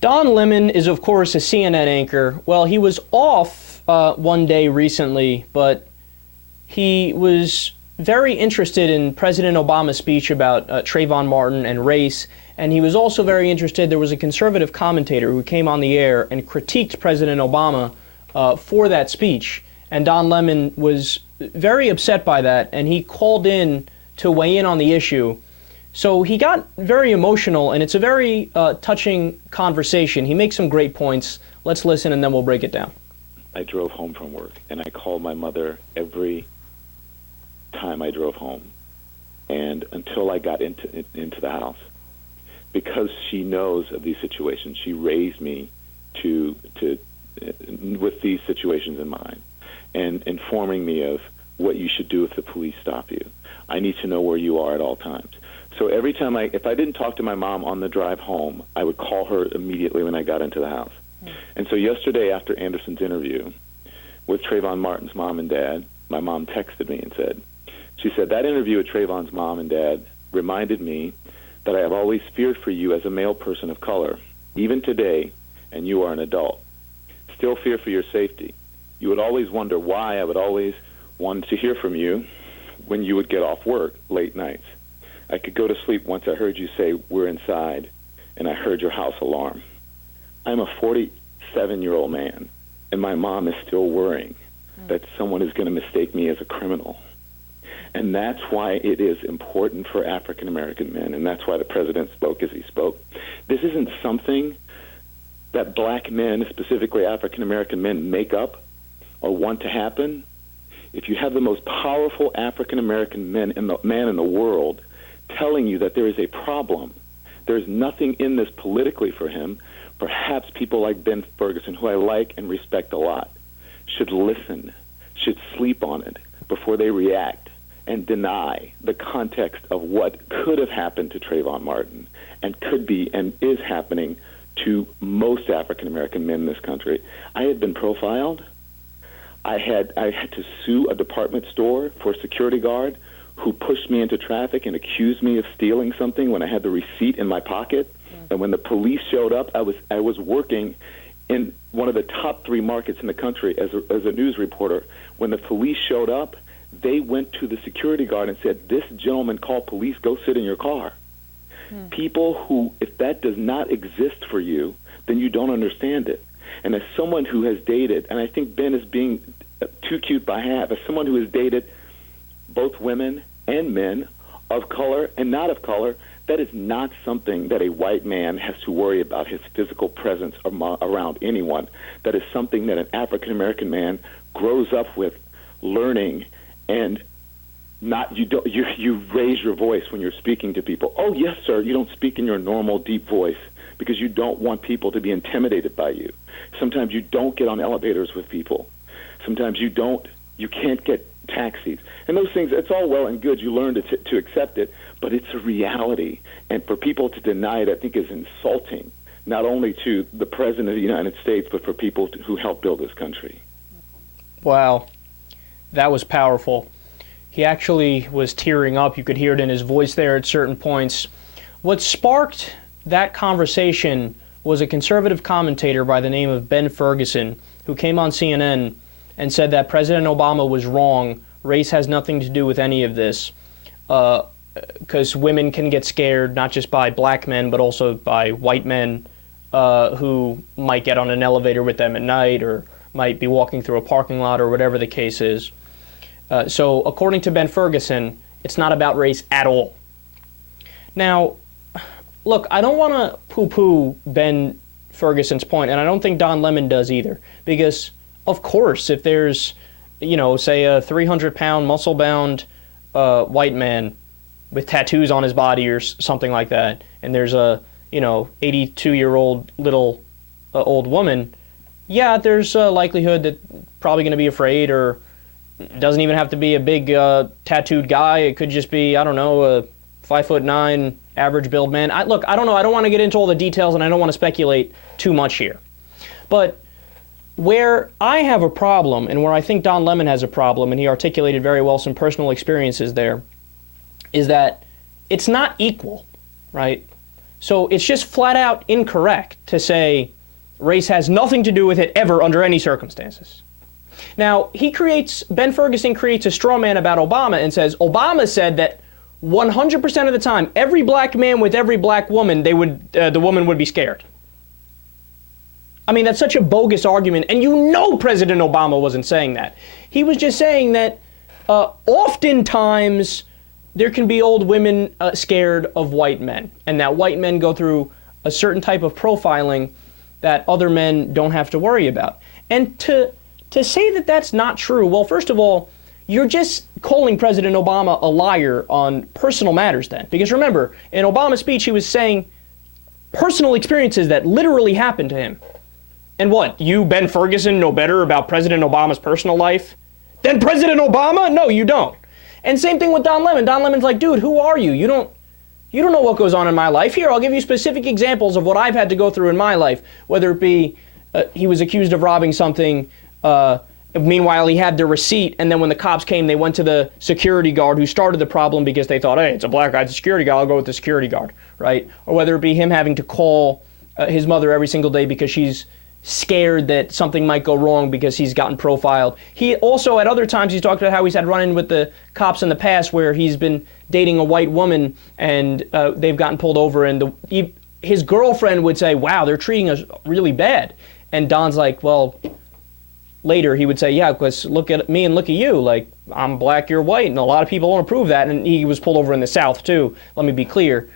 Don Lemon is, of course, a CNN anchor. Well, he was off one day recently, but he was very interested in President Obama's speech about Trayvon Martin and race, and he was also very interested. There was a conservative commentator who came on the air and critiqued President Obama for that speech, and Don Lemon was very upset by that, and he called in to weigh in on the issue. So he got very emotional, and it's a very touching conversation. He makes some great points. Let's listen, and then we'll break it down. I drove home from work, and I called my mother every time I drove home, and until I got into the house, because she knows of these situations. She raised me to with these situations in mind, and informing me of what you should do if the police stop you. I need to know where you are at all times. So every time if I didn't talk to my mom on the drive home, I would call her immediately when I got into the house. And so yesterday, after Anderson's interview with Trayvon Martin's mom and dad, my mom texted me and she said, that interview with Trayvon's mom and dad reminded me that I have always feared for you as a male person of color, even today, and you are an adult. Still fear for your safety. You would always wonder why I would always want to hear from you when you would get off work late nights. I could go to sleep once I heard you say, we're inside, and I heard your house alarm. I'm a 47-year-old man, and my mom is still worrying that someone is going to mistake me as a criminal. And that's why it is important for African-American men, and that's why the president spoke as he spoke. This isn't something that black men, specifically African-American men, make up or want to happen. If you have the most powerful African-American man in the world telling you that there is a problem, there's nothing in this politically for him, perhaps people like Ben Ferguson, who I like and respect a lot, should listen, should sleep on it before they react and deny the context of what could have happened to Trayvon Martin and could be and is happening to most African-American men in this country. I had been profiled. I had to sue a department store for a security guard who pushed me into traffic and accused me of stealing something when I had the receipt in my pocket. And when the police showed up, I was working in one of the top 3 markets in the country as a news reporter. When the police showed up, they went to the security guard and said, this gentleman called police, go sit in your car. People who, if that does not exist for you, then you don't understand it. And as someone who has dated, and I think Ben is being too cute by half, as someone who has dated both women and men of color and not of color, that is not something that a white man has to worry about, his physical presence around anyone. That is something that an African-American man grows up with, learning, and you raise your voice when you're speaking to people. Oh, yes, sir, you don't speak in your normal deep voice because you don't want people to be intimidated by you. Sometimes you don't get on elevators with people. Sometimes you can't get taxis. And those things, it's all well and good. You learn to accept it, but it's a reality. And for people to deny it, I think, is insulting, not only to the President of the United States, but for people who helped build this country. Wow, that was powerful. He actually was tearing up. You could hear it in his voice there at certain points. What sparked that conversation was a conservative commentator by the name of Ben Ferguson, who came on CNN and said that President Obama was wrong. Race has nothing to do with any of this, because women can get scared not just by black men, but also by white men who might get on an elevator with them at night or might be walking through a parking lot or whatever the case is. So according to Ben Ferguson, it's not about race at all. Now, look, I don't want to poo-poo Ben Ferguson's point, and I don't think Don Lemon does either, because of course, if there's, say a 300-pound, muscle-bound white man with tattoos on his body or something like that, and there's a, 82-year-old little old woman, yeah, there's a likelihood that probably going to be afraid, or it doesn't even have to be a big tattooed guy. It could just be, I don't know, a 5'9", average build man. Look, I don't know. I don't want to get into all the details, and I don't want to speculate too much here. But where I have a problem, and where I think Don Lemon has a problem, and he articulated very well some personal experiences there, is that it's not equal, right? So it's just flat out incorrect to say race has nothing to do with it ever under any circumstances. Now, Ben Ferguson creates a straw man about Obama and says, Obama said that 100% of the time, every black man with every black woman, the woman would be scared. I mean, that's such a bogus argument, and you know President Obama wasn't saying that. He was just saying that oftentimes there can be old women scared of white men, and that white men go through a certain type of profiling that other men don't have to worry about. And to say that that's not true, well, first of all, you're just calling President Obama a liar on personal matters then. Because remember, in Obama's speech, he was saying personal experiences that literally happened to him. And what, you, Ben Ferguson, know better about President Obama's personal life than President Obama? No, you don't. And same thing with Don Lemon. Don Lemon's like, dude, who are you? You don't know what goes on in my life. Here, I'll give you specific examples of what I've had to go through in my life, whether it be he was accused of robbing something, meanwhile he had the receipt, and then when the cops came, they went to the security guard who started the problem because they thought, hey, it's a black guy, it's a security guard, I'll go with the security guard, right? Or whether it be him having to call his mother every single day because she's scared that something might go wrong because he's gotten profiled. He also, at other times, he's talked about how he's had run-in with the cops in the past where he's been dating a white woman and they've gotten pulled over, and his girlfriend would say, wow, they're treating us really bad. And Don's like, well, later he would say, yeah, because look at me and look at you. Like, I'm black, you're white, and a lot of people won't approve that. And he was pulled over in the South, too. Let me be clear.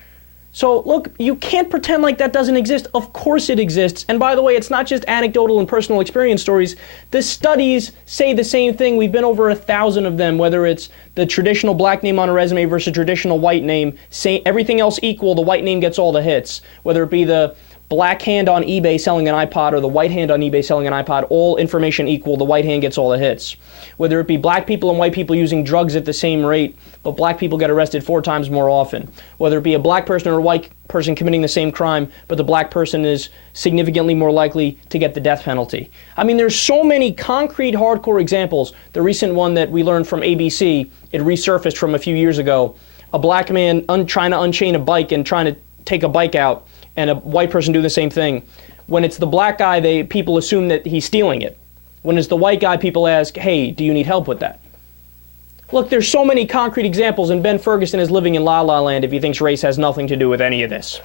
So, look, you can't pretend like that doesn't exist. Of course it exists. And by the way, it's not just anecdotal and personal experience stories. The studies say the same thing. We've been over 1,000 of them, whether it's the traditional black name on a resume versus traditional white name. Everything else equal, the white name gets all the hits. Whether it be the black hand on eBay selling an iPod or the white hand on eBay selling an iPod, all information equal, the white hand gets all the hits. Whether it be black people and white people using drugs at the same rate, but black people get arrested 4 times more often. Whether it be a black person or a white person committing the same crime, but the black person is significantly more likely to get the death penalty. I mean, there's so many concrete, hardcore examples. The recent one that we learned from ABC, it resurfaced from a few years ago. A black man trying to unchain a bike and trying to take a bike out, and a white person do the same thing. When it's the black guy, people assume that he's stealing it. When it's the white guy, people ask, hey, do you need help with that? Look, there's so many concrete examples, and Ben Ferguson is living in La La Land if he thinks race has nothing to do with any of this.